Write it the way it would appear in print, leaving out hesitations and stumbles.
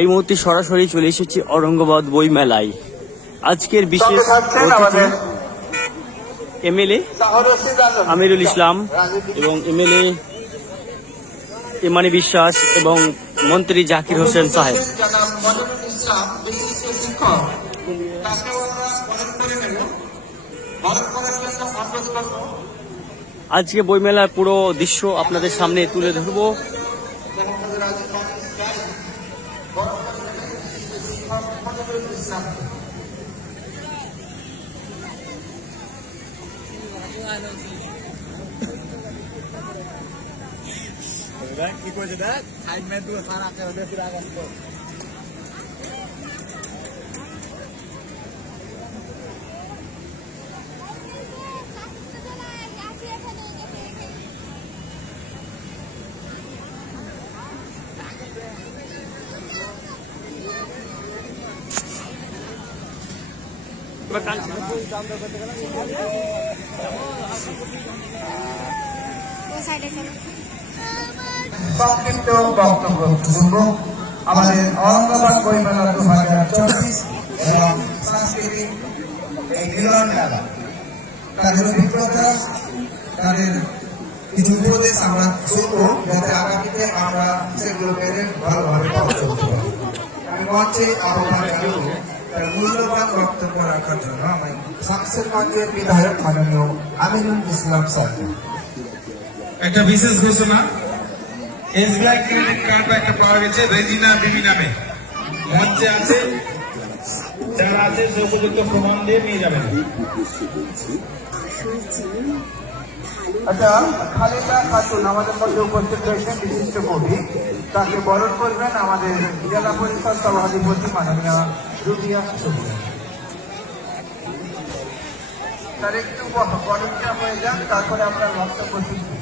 এই মুহূর্তে সরাসরি চলে এসেছি ঔরঙ্গাবাদ বই মেলায়। আজকের বিশেষ এমএলএ আমিরুল ইসলাম এবং এমএলএ ইমানি বিশ্বাস এবং মন্ত্রী জাকির হোসেন সাহেব। আজকে বইমেলার পুরো দৃশ্য আপনাদের সামনে তুলে ধরবো। কি কইছে দেখ সাইড মে তুই সারা করে দে ফির আগে আসবো সংক্ষিপ্ত বক্তব্য শুনবো আমাদের ঔরঙ্গাবাদ বইমেলা 2024 এবং সাংস্কৃতিক এই মিলন মেলা, তাদের অভিজ্ঞতা, তাদের কিছু উপদেশ আমরা শুনবো, যাতে আগামীতে আমরা সেগুলো মেনে ভালোভাবে পথ চলতে পারি। আমি মঞ্চে আহ্বান জানাবো তার মূল্যবান বক্তব্য রাখার জন্য আমি শামসেরগঞ্জের বিধায়ক মাননীয় আমিরুল ইসলাম স্যারকে। একটা বিশেষ ঘোষণা, এসবিআই ক্রেডিট কার্ড একটা পাওয়া গেছে রেজিনা বিবি নামে। মঞ্চে আছে, যারা আছে উপযুক্ত প্রমাণ দিয়ে নিয়ে যাবেন। আচ্ছা, খালেদা খাতুন আমাদের মধ্যে উপস্থিত রয়েছেন, বিশিষ্ট কবি, তাকে বরণ করবেন আমাদের জেলা পরিষদ সভাধিপতি মাননীয় রুবিয়া সুবিয়া। তার একটু বরণটা হয়ে যান, তারপরে আপনার বক্তব্য শুনবেন।